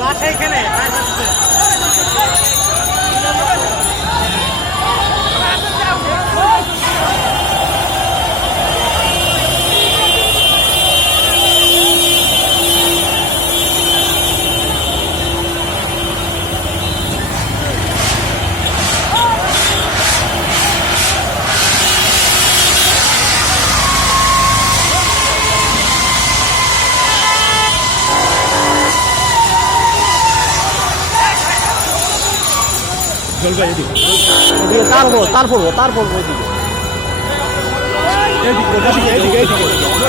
বাসা এখানে। এইখানে এদিকে। তার পড়ব তার পড়ব তার পড়ব এদিকে। এদিকে এদিকে এদিকে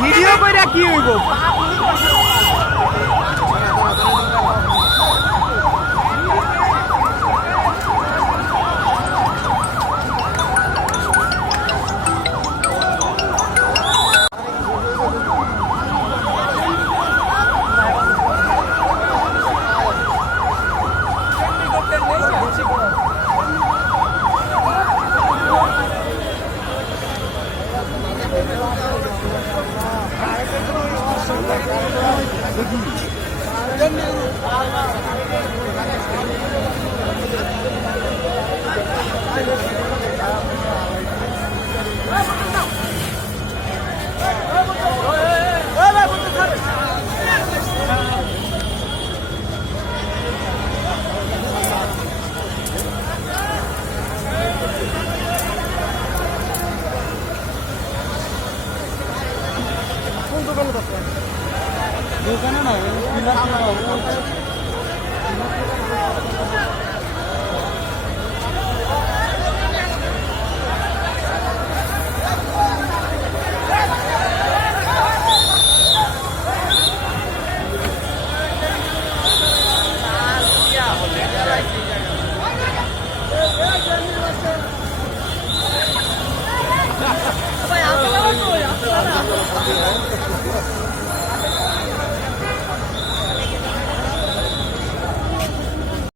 ভিডিও কইরা কি হইব Gracias. দোকানে না